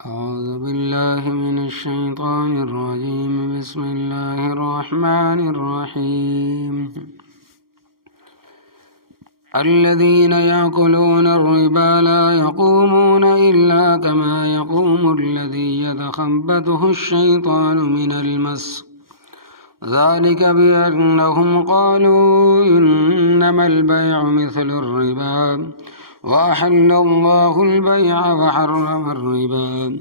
أعوذ بالله من الشيطان الرجيم. بسم الله الرحمن الرحيم. الذين يأكلون الربا لا يقومون إلا كما يقوم الذي يتخبطه الشيطان من المس، ذلك بأنهم قالوا إنما البيع مثل الربا وأحل الله البيع وحرم الربا،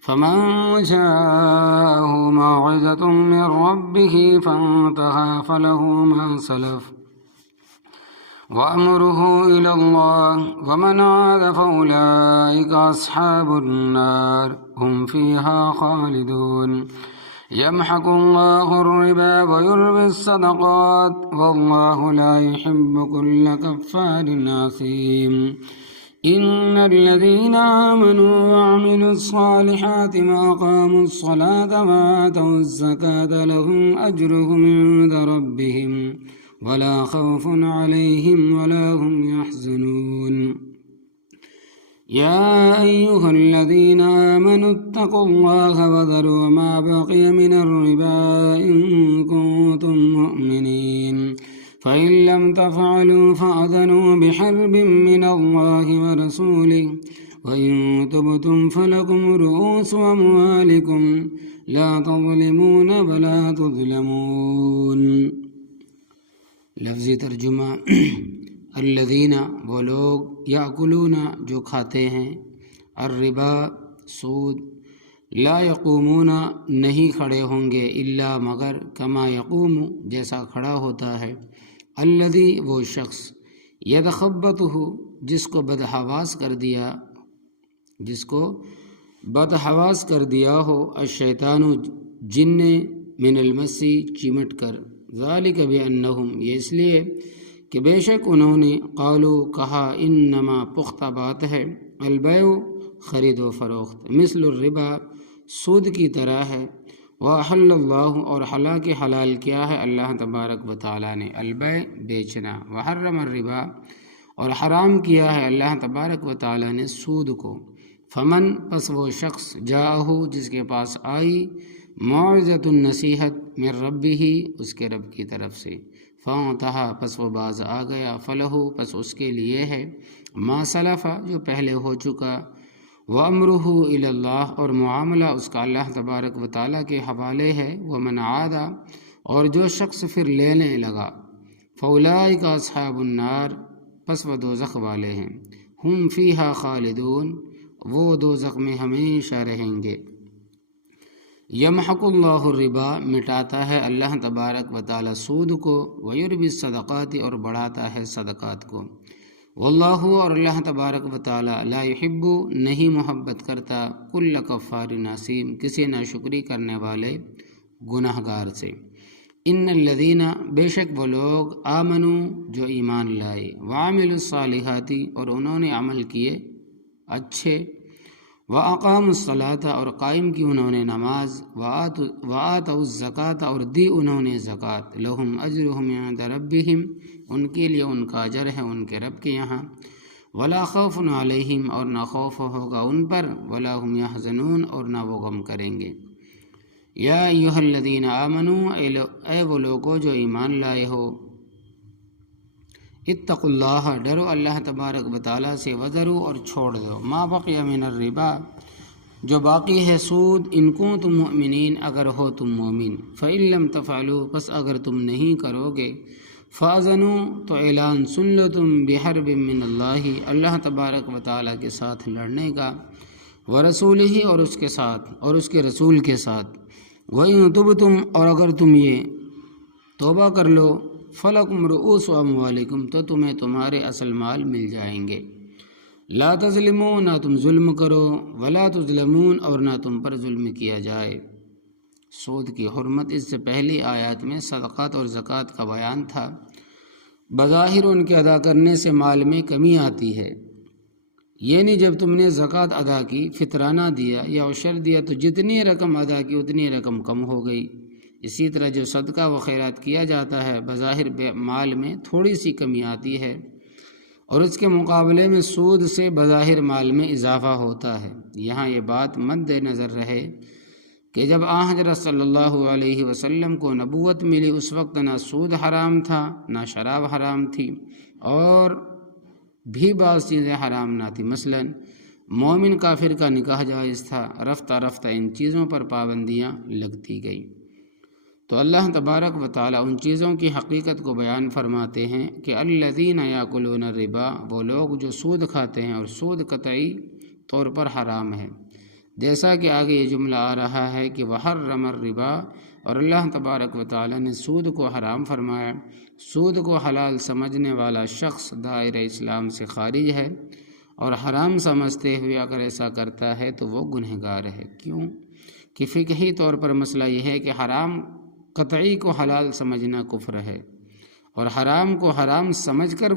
فمن جاءه موعظة من ربه فانتهى فله ما سلف وأمره إلى الله ومن عاد فأولئك أصحاب النار هم فيها خالدون. يمحق الله الربا ويربي الصدقات والله لا يحب كل كفار أثيم. إن الذين آمنوا وعملوا الصالحات وأقاموا الصلاة وآتوا الزكاة لهم أجرهم عند ربهم ولا خوف عليهم ولا هم يحزنون. يا أيها الذين آمنوا اتقوا الله وذروا ما بقي من الربا إن كنتم مؤمنين، فإن لم تفعلوا فأذنوا بحرب من الله ورسوله وإن تبتم فلكم رؤوس أموالكم لا تظلمون ولا تظلمون. لفظی ترجمہ الذین وہ لوگ یاکلون جو کھاتے ہیں الربا سود لا یقومون نہیں کھڑے ہوں گے الا مگر کما یقوم جیسا کھڑا ہوتا ہے الذی وہ شخص یتخبطہ جس کو بدحواس کر دیا ہو الشیطان جن نے من المسی چمٹ کر ذالک بانہم یہ اس لیے کہ بے شک انہوں نے قالو کہا انما پختہ بات ہے البیع خرید و فروخت مثل الربا سود کی طرح ہے وأحل اللہ اور حالانکہ حلال کیا ہے اللہ تبارک و تعالیٰ نے البیع بیچنا وحرم الربا اور حرام کیا ہے اللہ تبارک و تعالیٰ نے سود کو فمن پس وہ شخص جاءہ جس کے پاس آئی موعظۃ النصیحت من ربہ اس کے رب کی طرف سے فانتہا پس وہ باز آ گیا فلہ پس اس کے لیے ہے ما سلف جو پہلے ہو چکا وامرہ الی اللہ اور معاملہ اس کا اللہ تبارک و تعالیٰ کے حوالے ہے ومن عاد اور جو شخص پھر لینے لگا فاولئک اصحاب النار پس وہ دوزخ والے ہیں ہم فیہا خالدون وہ دوزخ میں ہمیشہ رہیں گے یمحق اللہ الربا مٹاتا ہے اللہ تبارک و تعالی سود کو ویربی الصدقات اور بڑھاتا ہے صدقات کو واللہ اور اللہ تبارک و تعالی لا یحب نہیں محبت کرتا کل کفار اثیم کسی ناشکری کرنے والے گناہگار سے ان الذین بے شک وہ لوگ آمنوا جو ایمان لائے وعملوا الصالحات اور انہوں نے عمل کیے اچھے وَأَقَامُوا الصَّلَاةَ اور قائم کی انہوں نے نماز وَآتَوُا الزَّكَاةَ اور دی انہوں نے زکوٰۃ لَهُمْ أَجْرُهُمْ عِندَ رَبِّهِمْ ان کے لیے ان کا اجر ہے ان کے رب کے یہاں وَلَا خَوْفٌ عَلَيْهِمْ اور نہ خوف ہوگا ان پر وَلَا هُمْ يَحْزَنُونَ اور نہ وہ غم کریں گے یا ایھا الذین آمنوا اے وہ لوگو جو ایمان لائے ہو اتقوا اللہ ڈرو اللہ تبارک و تعالیٰ سے وذروا اور چھوڑ دو ما بقی من الربا جو باقی ہے سود ان کنتم مؤمنین اگر ہو تم مومن فإن لم تفعلوا پس اگر تم نہیں کرو گے فأذنوا تو اعلان سن لو تم بحرب من اللہ اللہ تبارک و تعالیٰ کے ساتھ لڑنے کا ورسولہ اور اس کے ساتھ اور اس کے رسول کے ساتھ وإن تبتم اور اگر تم یہ توبہ کر لو فلکم رؤوس اموالکم تو تمہیں تمہارے اصل مال مل جائیں گے لا تظلمون نہ تم ظلم کرو ولا تظلمون اور نہ تم پر ظلم کیا جائے سود کی حرمت اس سے پہلی آیات میں صدقات اور زکوٰۃ کا بیان تھا بظاہر ان کے ادا کرنے سے مال میں کمی آتی ہے یہ نہیں جب تم نے زکوٰۃ ادا کی فطرانہ دیا یا عشر دیا تو جتنی رقم ادا کی اتنی رقم کم ہو گئی اسی طرح جو صدقہ و خیرات کیا جاتا ہے بظاہر مال میں تھوڑی سی کمی آتی ہے اور اس کے مقابلے میں سود سے بظاہر مال میں اضافہ ہوتا ہے۔ یہاں یہ بات مد نظر رہے کہ جب حضرت صلی اللہ علیہ وسلم کو نبوت ملی اس وقت نہ سود حرام تھا نہ شراب حرام تھی اور بھی بعض چیزیں حرام نہ تھی، مثلا مومن کافر کا نکاح جائز تھا۔ رفتہ رفتہ ان چیزوں پر پابندیاں لگتی گئیں۔ تو اللہ تبارک و تعالیٰ ان چیزوں کی حقیقت کو بیان فرماتے ہیں کہ الذین یاکلون الربا، وہ لوگ جو سود کھاتے ہیں، اور سود قطعی طور پر حرام ہے، جیسا کہ آگے یہ جملہ آ رہا ہے کہ وحرم الربا، اور اللہ تبارک و تعالیٰ نے سود کو حرام فرمایا۔ سود کو حلال سمجھنے والا شخص دائرہ اسلام سے خارج ہے، اور حرام سمجھتے ہوئے اگر ایسا کرتا ہے تو وہ گنہگار ہے۔ کیوں کہ فقہی طور پر مسئلہ یہ ہے کہ حرام قطعی کو حلال سمجھنا کفر ہے، اور حرام کو حرام سمجھ کر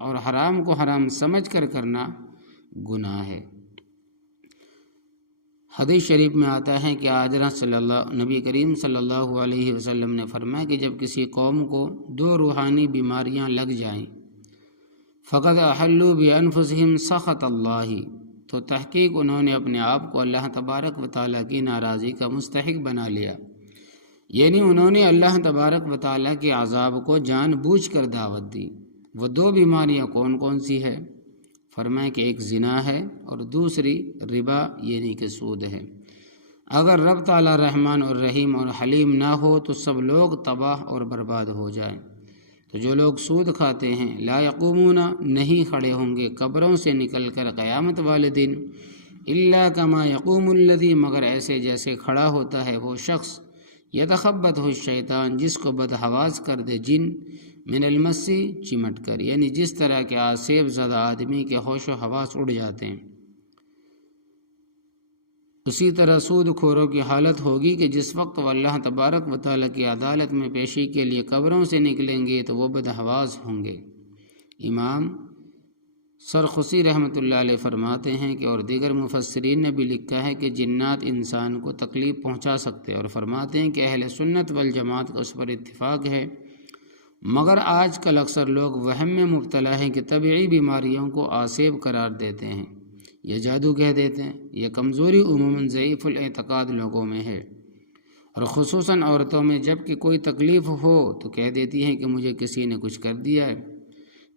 اور حرام کو حرام سمجھ کر کرنا گناہ ہے۔ حدیث شریف میں آتا ہے کہ حضرت نبی کریم صلی اللہ علیہ وسلم نے فرمایا کہ جب کسی قوم کو دو روحانی بیماریاں لگ جائیں فقد احلوا بانفسہم سخط اللہ، تو تحقیق انہوں نے اپنے آپ کو اللہ تبارک و تعالیٰ کی ناراضی کا مستحق بنا لیا، یعنی انہوں نے اللہ تبارک و تعالیٰ کے عذاب کو جان بوجھ کر دعوت دی۔ وہ دو بیماریاں کون کون سی ہے؟ فرمایا کہ ایک زنا ہے اور دوسری ربا یعنی کہ سود ہے۔ اگر رب تعالیٰ رحمان اور رحیم اور حلیم نہ ہو تو سب لوگ تباہ اور برباد ہو جائیں۔ تو جو لوگ سود کھاتے ہیں لا یقومون، نہیں کھڑے ہوں گے قبروں سے نکل کر قیامت والے دن، الا کما یقوم الذی، مگر ایسے جیسے کھڑا ہوتا ہے وہ شخص، یتخبطہ الشیطان، جس کو بدحواس کر دے جن، من المسی، چمٹ کر، یعنی جس طرح کے آسیب زدہ آدمی کے ہوش و حواس اڑ جاتے ہیں، اسی طرح سود خوروں کی حالت ہوگی کہ جس وقت وہ اللہ تبارک و تعالیٰ کی عدالت میں پیشی کے لیے قبروں سے نکلیں گے تو وہ بدحواس ہوں گے۔ امام سرخسی رحمۃ اللہ علیہ فرماتے ہیں کہ اور دیگر مفسرین نے بھی لکھا ہے کہ جنات انسان کو تکلیف پہنچا سکتے، اور فرماتے ہیں کہ اہل سنت والجماعت کا اس پر اتفاق ہے، مگر آج کل اکثر لوگ وہم میں مبتلا ہیں کہ طبعی بیماریوں کو آسیب قرار دیتے ہیں، یہ جادو کہہ دیتے ہیں۔ یہ کمزوری عموماً ضعیف الاعتقاد لوگوں میں ہے، اور خصوصاً عورتوں میں، جب کہ کوئی تکلیف ہو تو کہہ دیتی ہیں کہ مجھے کسی نے کچھ کر دیا ہے،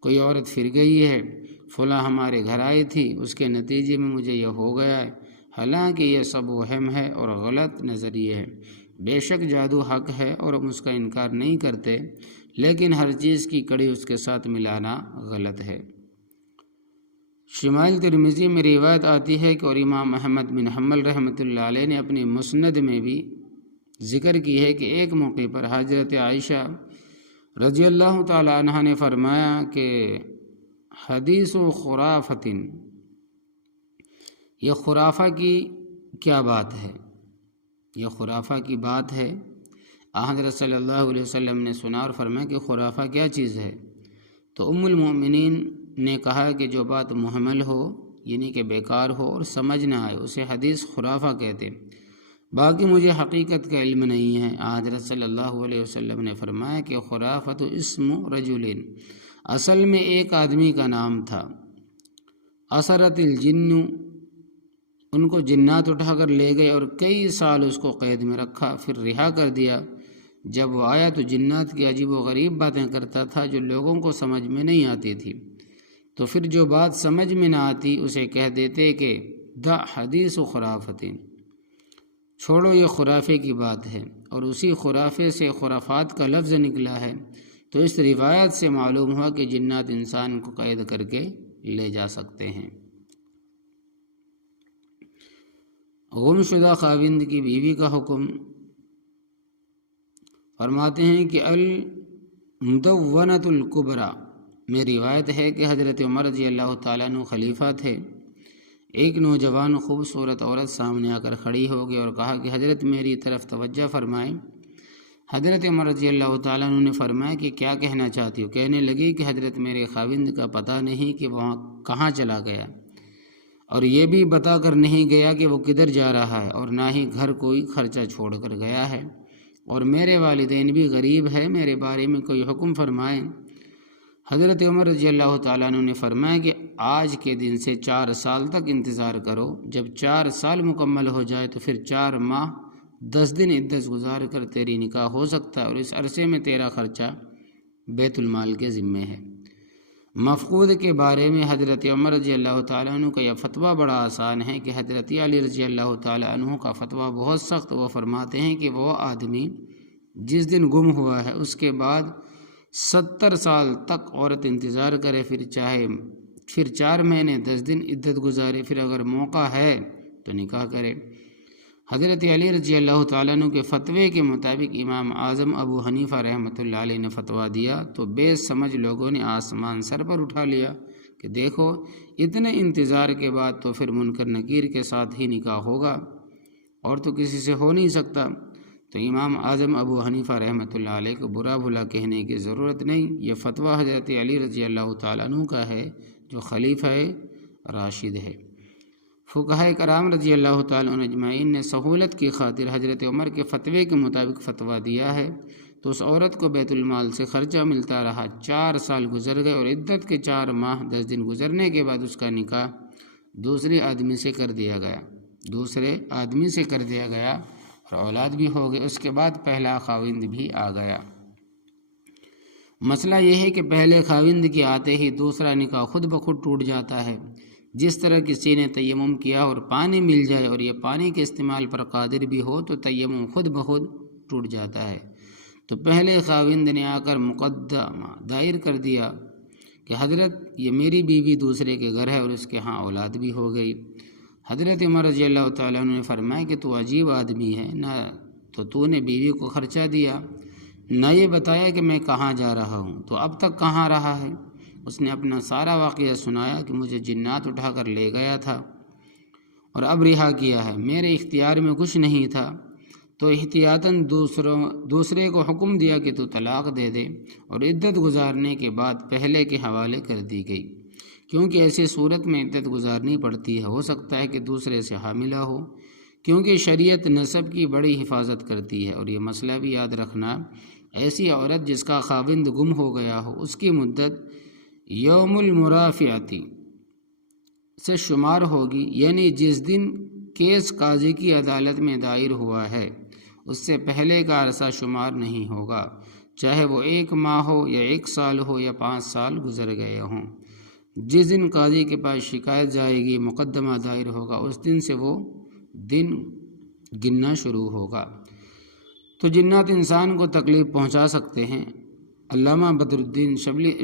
کوئی عورت پھر گئی ہے، فلاں ہمارے گھر آئی تھی، اس کے نتیجے میں مجھے یہ ہو گیا ہے، حالانکہ یہ سب وہم ہے اور غلط نظریے ہے۔ بے شک جادو حق ہے اور ہم اس کا انکار نہیں کرتے، لیکن ہر چیز کی کڑی اس کے ساتھ ملانا غلط ہے۔ شمائل ترمذی میں روایت آتی ہے کہ اور امام احمد بن حنبل رحمۃ اللہ علیہ نے اپنی مسند میں بھی ذکر کی ہے کہ ایک موقع پر حضرت عائشہ رضی اللہ تعالی عنہ نے فرمایا کہ حدیث و خرافتن، یہ خرافہ کی کیا بات ہے؟ یہ خرافہ کی بات ہے۔ حضرت صلی اللہ علیہ وسلم نے سنا اور فرمایا کہ خرافہ کیا چیز ہے؟ تو ام المؤمنین نے کہا کہ جو بات محمل ہو، یعنی کہ بیکار ہو اور سمجھ نہ آئے، اسے حدیث خرافہ کہتے، باقی مجھے حقیقت کا علم نہیں ہے۔ حضرت صلی اللہ علیہ وسلم نے فرمایا کہ خرافۃ اسم رجل، اصل میں ایک آدمی کا نام تھا، اثرت الجن، ان کو جنات اٹھا کر لے گئے اور کئی سال اس کو قید میں رکھا، پھر رہا کر دیا۔ جب وہ آیا تو جنات کی عجیب و غریب باتیں کرتا تھا جو لوگوں کو سمجھ میں نہیں آتی تھی، تو پھر جو بات سمجھ میں نہ آتی اسے کہہ دیتے کہ دا حدیث و خرافتین، چھوڑو یہ خرافے کی بات ہے، اور اسی خرافے سے خرافات کا لفظ نکلا ہے۔ تو اس روایت سے معلوم ہوا کہ جنات انسان کو قید کر کے لے جا سکتے ہیں۔ گم شدہ خاوند کی بیوی کا حکم، فرماتے ہیں کہ المدونۃ الکبریٰ میں روایت ہے کہ حضرت عمر رضی اللہ تعالیٰ عنہ خلیفہ تھے۔ ایک نوجوان خوبصورت عورت سامنے آ کر کھڑی ہو گئی اور کہا کہ حضرت میری طرف توجہ فرمائیں۔ حضرت عمر رضی اللہ تعالیٰ عنہ نے فرمایا کہ کیا کہنا چاہتی ہو؟ کہنے لگی کہ حضرت میرے خاوند کا پتہ نہیں کہ وہاں کہاں چلا گیا، اور یہ بھی بتا کر نہیں گیا کہ وہ کدھر جا رہا ہے، اور نہ ہی گھر کوئی خرچہ چھوڑ کر گیا ہے، اور میرے والدین بھی غریب ہے، میرے بارے میں کوئی حکم فرمائیں۔ حضرت عمر رضی اللہ تعالیٰ عنہ نے فرمایا کہ آج کے دن سے 4 سال تک انتظار کرو، جب 4 سال مکمل ہو جائے تو پھر 4 ماہ 10 دن عدت گزار کر تیری نکاح ہو سکتا ہے، اور اس عرصے میں تیرا خرچہ بیت المال کے ذمے ہے۔ مفقود کے بارے میں حضرت عمر رضی اللہ تعالیٰ عنہ کا یہ فتویٰ بڑا آسان ہے کہ حضرت علی رضی اللہ تعالیٰ عنہ کا فتویٰ بہت سخت۔ وہ فرماتے ہیں کہ وہ آدمی جس دن گم ہوا ہے اس کے بعد 70 سال تک عورت انتظار کرے، پھر 4 مہینے 10 دن عدت گزارے، پھر اگر موقع ہے تو نکاح کرے۔ حضرت علی رضی اللہ تعالیٰ عنہ کے فتوے کے مطابق امام اعظم ابو حنیفہ رحمۃ اللہ علیہ نے فتویٰ دیا تو بے سمجھ لوگوں نے آسمان سر پر اٹھا لیا کہ دیکھو اتنے انتظار کے بعد تو پھر منکر نکیر کے ساتھ ہی نکاح ہوگا اور تو کسی سے ہو نہیں سکتا۔ تو امام اعظم ابو حنیفہ رحمۃ اللہ علیہ کو برا بھلا کہنے کی ضرورت نہیں، یہ فتویٰ حضرت علی رضی اللہ تعالیٰ عنہ کا ہے جو خلیفہ راشد ہے۔ فقہائے کرام رضی اللہ تعالیٰ عنہ اجمعین نے سہولت کی خاطر حضرت عمر کے فتوے کے مطابق فتویٰ دیا ہے، تو اس عورت کو بیت المال سے خرچہ ملتا رہا۔ 4 سال گزر گئے اور عدت کے 4 ماہ 10 دن گزرنے کے بعد اس کا نکاح دوسرے آدمی سے کر دیا گیا اور اولاد بھی ہو گئی۔ اس کے بعد پہلا خاوند بھی آ گیا۔ مسئلہ یہ ہے کہ پہلے خاوند کے آتے ہی دوسرا نکاح خود بخود ٹوٹ جاتا ہے۔ جس طرح کسی نے تیمم کیا اور پانی مل جائے اور یہ پانی کے استعمال پر قادر بھی ہو تو تیمم خود بخود ٹوٹ جاتا ہے۔ تو پہلے خاوند نے آ کر مقدمہ دائر کر دیا کہ حضرت یہ میری بیوی دوسرے کے گھر ہے اور اس کے ہاں اولاد بھی ہو گئی۔ حضرت عمر رضی اللہ تعالیٰ عنہ نے فرمایا کہ تو عجیب آدمی ہے، نہ تو نے بیوی کو خرچہ دیا، نہ یہ بتایا کہ میں کہاں جا رہا ہوں، تو اب تک کہاں رہا ہے؟ اس نے اپنا سارا واقعہ سنایا کہ مجھے جنات اٹھا کر لے گیا تھا اور اب رہا کیا ہے، میرے اختیار میں کچھ نہیں تھا، تو احتیاطاً دوسرے کو حکم دیا کہ تو طلاق دے دے، اور عدت گزارنے کے بعد پہلے کے حوالے کر دی گئی، کیونکہ ایسی صورت میں عدت گزارنی پڑتی ہے۔ ہو سکتا ہے کہ دوسرے سے حاملہ ہو، کیونکہ شریعت نسب کی بڑی حفاظت کرتی ہے۔ اور یہ مسئلہ بھی یاد رکھنا، ایسی عورت جس کا خاوند گم ہو گیا ہو اس کی مدت یوم المرافعتی سے شمار ہوگی، یعنی جس دن کیس قاضی کی عدالت میں دائر ہوا ہے اس سے پہلے کا عرصہ شمار نہیں ہوگا، چاہے وہ 1 ماہ ہو یا 1 سال ہو یا 5 سال گزر گئے ہوں۔ جس دن قاضی کے پاس شکایت جائے گی، مقدمہ دائر ہوگا، اس دن سے وہ دن گننا شروع ہوگا۔ تو جنات انسان کو تکلیف پہنچا سکتے ہیں۔ علامہ بدر الدین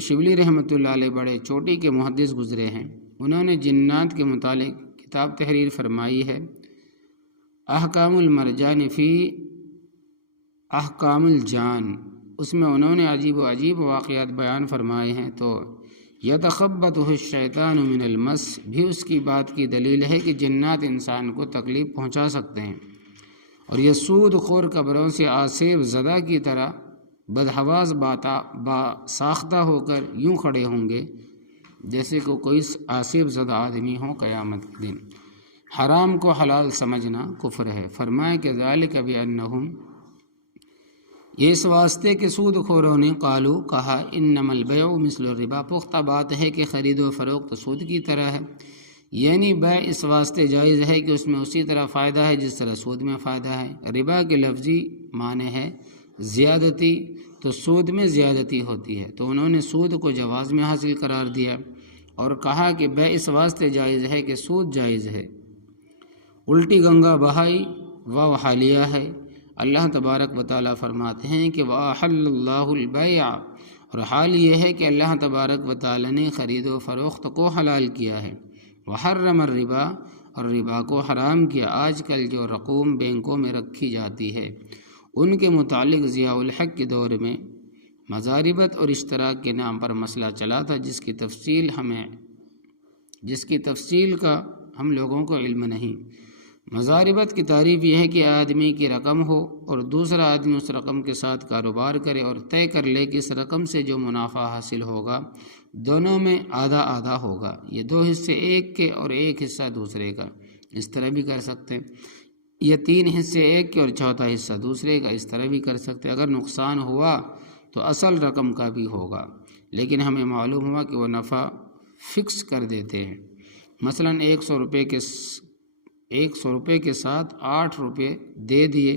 شبلی رحمۃ اللہ علیہ بڑے چوٹی کے محدث گزرے ہیں، انہوں نے جنات کے متعلق کتاب تحریر فرمائی ہے، احکام المرجان فی احکام الجان۔ اس میں انہوں نے عجیب واقعات بیان فرمائے ہیں۔ تو یتخبطہ الشیطان من المس بھی اس کی بات کی دلیل ہے کہ جنات انسان کو تکلیف پہنچا سکتے ہیں، اور یہ سود خور قبروں سے آسیب زدہ کی طرح بدحواس ساختہ ہو کر یوں کھڑے ہوں گے جیسے کہ کوئی آسیب زدہ آدمی ہو قیامت کے دن۔ حرام کو حلال سمجھنا کفر ہے۔ فرمایا کہ ذالک بانہم، یہ اس واسطے کہ سود خوروں نے قالو کہا انما البیع مثل الربا، پختہ بات ہے کہ خرید و فروخت سود کی طرح ہے، یعنی بیع اس واسطے جائز ہے کہ اس میں اسی طرح فائدہ ہے جس طرح سود میں فائدہ ہے۔ ربا کے لفظی معنی ہے زیادتی، تو سود میں زیادتی ہوتی ہے، تو انہوں نے سود کو جواز میں حاصل قرار دیا اور کہا کہ بیع اس واسطے جائز ہے کہ سود جائز ہے۔ الٹی گنگا بہائی و حالیہ ہے۔ اللہ تبارک و تعالیٰ فرماتے ہیں کہ وَأَحَلَّ اللَّهُ الْبَيْعَ، اور حال یہ ہے کہ اللہ تبارک و تعالیٰ نے خرید و فروخت کو حلال کیا ہے۔ وحرم الربا، اور ربا کو حرام کیا۔ آج کل جو رقوم بینکوں میں رکھی جاتی ہے ان کے متعلق ضیاء الحق کے دور میں مضاربت اور اشتراک کے نام پر مسئلہ چلا تھا، جس کی تفصیل کا ہم لوگوں کو علم نہیں۔ مضاربت کی تعریف یہ ہے کہ آدمی کی رقم ہو اور دوسرا آدمی اس رقم کے ساتھ کاروبار کرے اور طے کر لے کہ اس رقم سے جو منافع حاصل ہوگا دونوں میں آدھا آدھا ہوگا، یہ 2 حصے ایک کے اور 1 حصہ دوسرے کا، اس طرح بھی کر سکتے ہیں۔ یہ 3 حصے ایک کے اور چوتھا حصہ دوسرے کا، اس طرح بھی کر سکتے۔ اگر نقصان ہوا تو اصل رقم کا بھی ہوگا۔ لیکن ہمیں معلوم ہوا کہ وہ نفع فکس کر دیتے ہیں۔ مثلا 100 روپے کے ساتھ 8 روپے دے دیے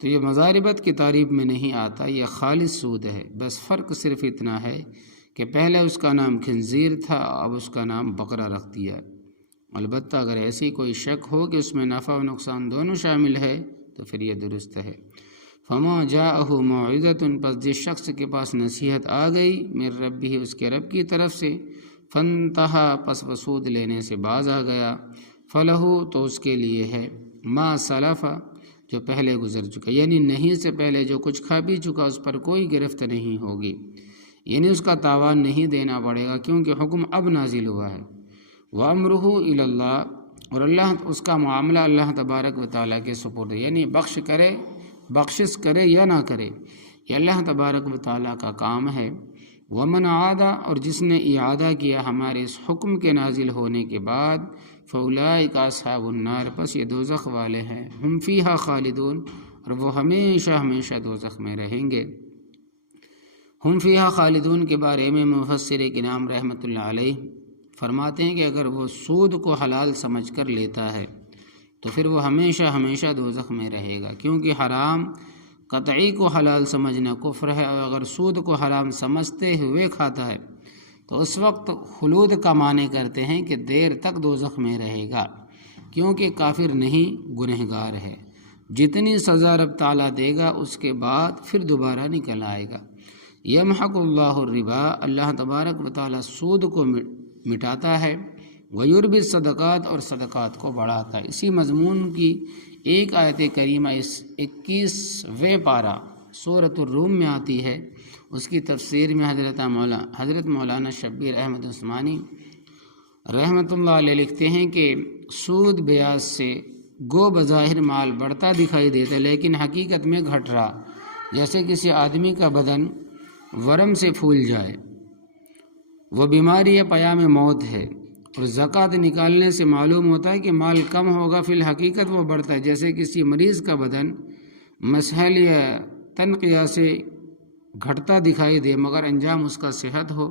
تو یہ مضاربت کی تعریف میں نہیں آتا، یہ خالص سود ہے۔ بس فرق صرف اتنا ہے کہ پہلے اس کا نام خنزیر تھا، اب اس کا نام بقرہ رکھ دیا۔ البتہ اگر ایسی کوئی شک ہو کہ اس میں نفع و نقصان دونوں شامل ہے تو پھر یہ درست ہے۔ فما جاءہ موعظۃ، پس جس شخص کے پاس نصیحت آ گئی من ربہ، اس کے رب کی طرف سے، فانتہا، پس وہ سود لینے سے باز آ گیا، فلہ، تو اس کے لیے ہے، ما سلف، جو پہلے گزر چکا، یعنی نہیں سے پہلے جو کچھ کھا پی چکا اس پر کوئی گرفت نہیں ہوگی، یعنی اس کا تاوان نہیں دینا پڑے گا کیونکہ حکم اب نازل ہوا ہے۔ وَأَمْرُهُ إِلَى اللَّهِ، اور اللہ، اس کا معاملہ اللہ تبارک و تعالیٰ کے سپرد ہے، یعنی بخشش کرے یا نہ کرے یہ اللہ تبارک و تعالیٰ کا کام ہے۔ وَمَنْ عَادَ، اور جس نے اعادہ کیا ہمارے اس حکم کے نازل ہونے کے بعد، فَأُولَٰئِكَ أَصْحَابُ النَّارِ، پس یہ دوزخ والے ہیں، ہم فیہا خالدون، اور وہ ہمیشہ ہمیشہ دوزخ میں رہیں گے۔ ہم فیہا خالدون کے بارے میں مفسر کرام رحمۃ اللہ علیہ فرماتے ہیں کہ اگر وہ سود کو حلال سمجھ کر لیتا ہے تو پھر وہ ہمیشہ ہمیشہ دوزخ میں رہے گا، کیونکہ حرام قطعی کو حلال سمجھنا کفر ہے، اور اگر سود کو حرام سمجھتے ہوئے کھاتا ہے تو اس وقت خلود کا معنی کرتے ہیں کہ دیر تک دوزخ میں رہے گا، کیونکہ کافر نہیں گنہگار ہے۔ جتنی سزا رب تعالیٰ دے گا اس کے بعد پھر دوبارہ نکل آئے گا۔ یمحق اللہ الربا، اللہ تبارک و تعالیٰ سود کو مٹاتا ہے، ویربی الصدقات، اور صدقات کو بڑھاتا ہے۔ اسی مضمون کی ایک آیت کریمہ اس 21ویں پارہ سورۃ الروم میں آتی ہے، اس کی تفسیر میں حضرت مولانا شبیر احمد عثمانی رحمۃ اللہ علیہ لکھتے ہیں کہ سود بیاض سے گو بظاہر مال بڑھتا دکھائی دیتا ہے لیکن حقیقت میں گھٹ رہا، جیسے کسی آدمی کا بدن ورم سے پھول جائے، وہ بیماری یا پیام موت ہے، اور زکوٰۃ نکالنے سے معلوم ہوتا ہے کہ مال کم ہوگا، فی الحقیقت وہ بڑھتا ہے، جیسے کسی مریض کا بدن مسحل یا تنقیہ سے گھٹتا دکھائی دے مگر انجام اس کا صحت ہو۔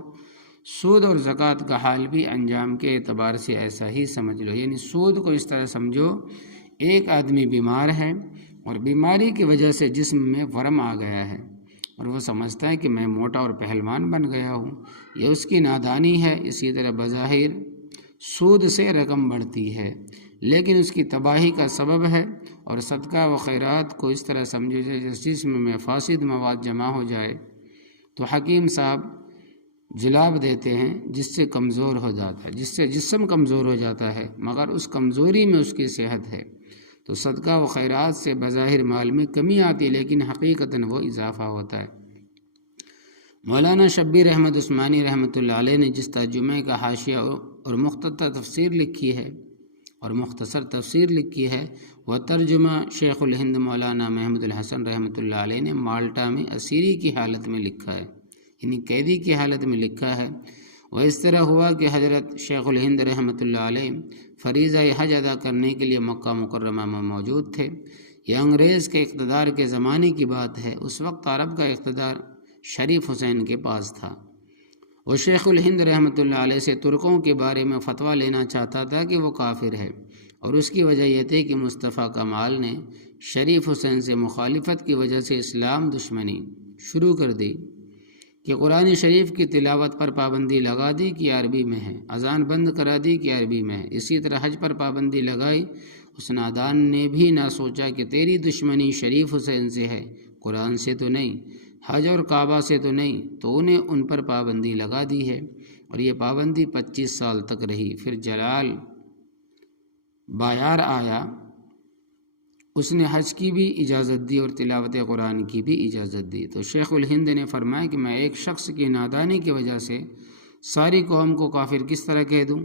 سود اور زکوٰۃ کا حال بھی انجام کے اعتبار سے ایسا ہی سمجھ لو، یعنی سود کو اس طرح سمجھو، ایک آدمی بیمار ہے اور بیماری کی وجہ سے جسم میں ورم آ گیا ہے اور وہ سمجھتا ہے کہ میں موٹا اور پہلوان بن گیا ہوں، یہ اس کی نادانی ہے۔ اسی طرح بظاہر سود سے رقم بڑھتی ہے لیکن اس کی تباہی کا سبب ہے، اور صدقہ و خیرات کو اس طرح سمجھو جس جسم میں فاسد مواد جمع ہو جائے تو حکیم صاحب جلاب دیتے ہیں جس سے کمزور ہو جاتا ہے، جس سے جسم کمزور ہو جاتا ہے مگر اس کمزوری میں اس کی صحت ہے۔ تو صدقہ و خیرات سے بظاہر مال میں کمی آتی ہے لیکن حقیقتاً وہ اضافہ ہوتا ہے۔ مولانا شبیر احمد عثمانی رحمۃ اللہ علیہ نے جس ترجمے کا حاشیہ اور مختصر تفسیر لکھی ہے وہ ترجمہ شیخ الہند مولانا محمود الحسن رحمۃ اللہ علیہ نے مالٹا میں اسیری کی حالت میں لکھا ہے، یعنی قیدی کی حالت میں لکھا ہے۔ وہ اس طرح ہوا کہ حضرت شیخ الہند رحمۃ اللہ علیہ فریضہ حج ادا کرنے کے لیے مکہ مکرمہ میں موجود تھے۔ یہ انگریز کے اقتدار کے زمانے کی بات ہے، اس وقت عرب کا اقتدار شریف حسین کے پاس تھا۔ وہ شیخ الہند رحمۃ اللہ علیہ سے ترکوں کے بارے میں فتویٰ لینا چاہتا تھا کہ وہ کافر ہے، اور اس کی وجہ یہ تھی کہ مصطفیٰ کمال نے شریف حسین سے مخالفت کی وجہ سے اسلام دشمنی شروع کر دی کہ قرآن شریف کی تلاوت پر پابندی لگا دی کہ عربی میں ہے، اذان بند کرا دی کہ عربی میں ہے، اسی طرح حج پر پابندی لگائی۔ اس نادان نے بھی نہ سوچا کہ تیری دشمنی شریف حسین سے ہے، قرآن سے تو نہیں، حج اور کعبہ سے تو نہیں، تو انہیں ان پر پابندی لگا دی ہے، اور یہ پابندی 25 سال تک رہی۔ پھر جلال بایار آیا، اس نے حج کی بھی اجازت دی اور تلاوت قرآن کی بھی اجازت دی۔ تو شیخ الہند نے فرمایا کہ میں ایک شخص کی نادانی کی وجہ سے ساری قوم کو کافر کس طرح کہہ دوں؟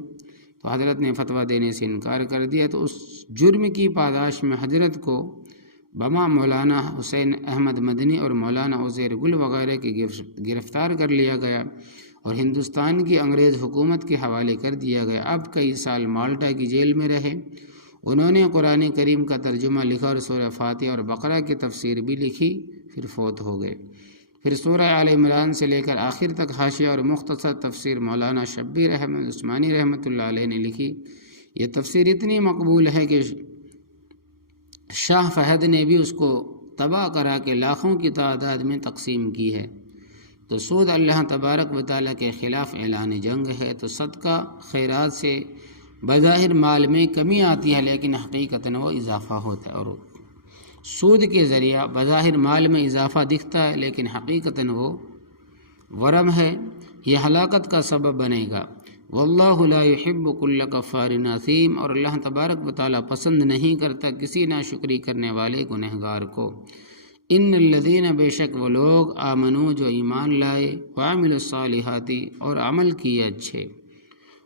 تو حضرت نے فتویٰ دینے سے انکار کر دیا۔ تو اس جرم کی پاداش میں حضرت کو بما مولانا حسین احمد مدنی اور مولانا عزیر گل وغیرہ کی گرفتار کر لیا گیا اور ہندوستان کی انگریز حکومت کے حوالے کر دیا گیا۔ اب کئی سال مالٹا کی جیل میں رہے۔ انہوں نے قرآن کریم کا ترجمہ لکھا اور سورہ فاتحہ اور بقرہ کی تفسیر بھی لکھی، پھر فوت ہو گئے۔ پھر سورہ آل عمران سے لے کر آخر تک حاشیہ اور مختصر تفسیر مولانا شبیر احمد عثمانی رحمۃ اللہ علیہ نے لکھی۔ یہ تفسیر اتنی مقبول ہے کہ شاہ فہد نے بھی اس کو تباہ کرا کے لاکھوں کی تعداد میں تقسیم کی ہے۔ تو سود اللہ تبارک و تعالیٰ کے خلاف اعلان جنگ ہے۔ تو صدقہ خیرات سے بظاہر مال میں کمی آتی ہے لیکن حقیقتاً وہ اضافہ ہوتا ہے، اور سود کے ذریعہ بظاہر مال میں اضافہ دکھتا ہے لیکن حقیقتاً وہ ورم ہے، یہ ہلاکت کا سبب بنے گا۔ واللہ لا يحب كل کفار اثیم، اور اللہ تبارک و تعالیٰ پسند نہیں کرتا کسی ناشکری کرنے والے گنہگار کو۔ ان الذین، بے شک وہ لوگ، آمنو جو ایمان لائے، وعملوا الصالحات اور عمل کیے اچھے،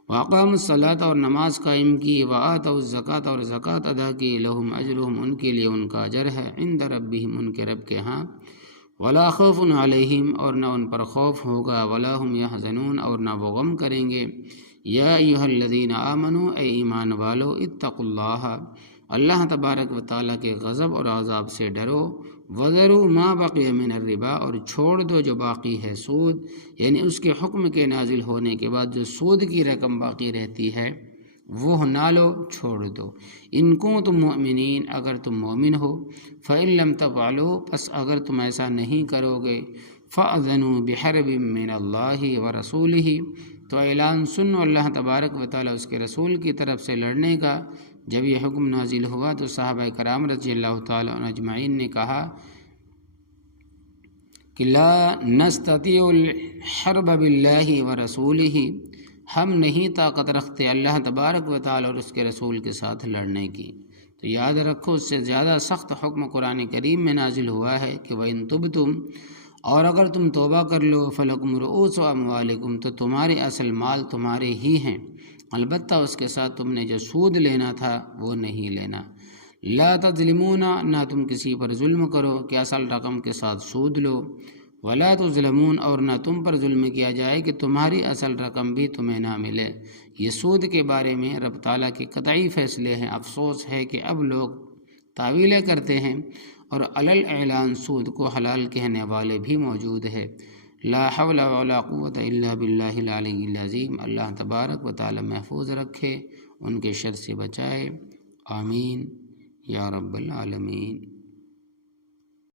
واقاموا الصلاۃ اور نماز قائم کی، وآتوا الزکوٰۃ اور زکوٰۃ ادا کی، لہم اجرہم ان کے لیے ان کا اجر ہے، عند ربہم ان کے رب کے ہاں، ولا خوف علیہم اور نہ ان پر خوف ہوگا، ولا هم یحزنون اور نہ وہ غم کریں گے۔ یا ایھا الذین آمنوا، اے ایمان والو، اتقوا اللہ، اللہ تبارک و تعالیٰ کے غضب اور عذاب سے ڈرو، وذروا ما بقی من الربا اور چھوڑ دو جو باقی ہے سود، یعنی اس کے حکم کے نازل ہونے کے بعد جو سود کی رقم باقی رہتی ہے وہ نہ لو، چھوڑ دو۔ ان کنتم مؤمنین، اگر تم مومن ہو، فإن لم تفعلوا، پس اگر تم ایسا نہیں کرو گے، فأذنوا بحرب من اللہ ورسولہ، تو اعلان سنو اللہ تبارک و تعالیٰ اس کے رسول کی طرف سے لڑنے کا۔ جب یہ حکم نازل ہوا تو صحابہ کرام رضی اللہ تعالیٰ عنہ اجمعین نے کہا کہ لا نستطیع الحرب باللہ ورسولہ، ہم نہیں طاقت رکھتے اللہ تبارک و تعالیٰ اور اس کے رسول کے ساتھ لڑنے کی۔ تو یاد رکھو اس سے زیادہ سخت حکم قرآن کریم میں نازل ہوا ہے کہ وَإِن تُبْتُمْ، اور اگر تم توبہ کر لو، فَلَكُمْ رُؤُوسُ أَمْوَالِكُمْ، تو تمہارے اصل مال تمہارے ہی ہیں، البتہ اس کے ساتھ تم نے جو سود لینا تھا وہ نہیں لینا۔ لا تظلمون، نہ تم کسی پر ظلم کرو کہ اصل رقم کے ساتھ سود لو، ولا تظلمون اور نہ تم پر ظلم کیا جائے کہ تمہاری اصل رقم بھی تمہیں نہ ملے۔ یہ سود کے بارے میں رب تعالیٰ کے قطعی فیصلے ہیں۔ افسوس ہے کہ اب لوگ تعویلیں کرتے ہیں اور علل اعلان سود کو حلال کہنے والے بھی موجود ہے۔ لا حول ولا قوت الا باللہ العلی العظیم۔ اللہ تبارک و تعالی محفوظ رکھے، ان کے شر سے بچائے، آمین یا رب العالمین۔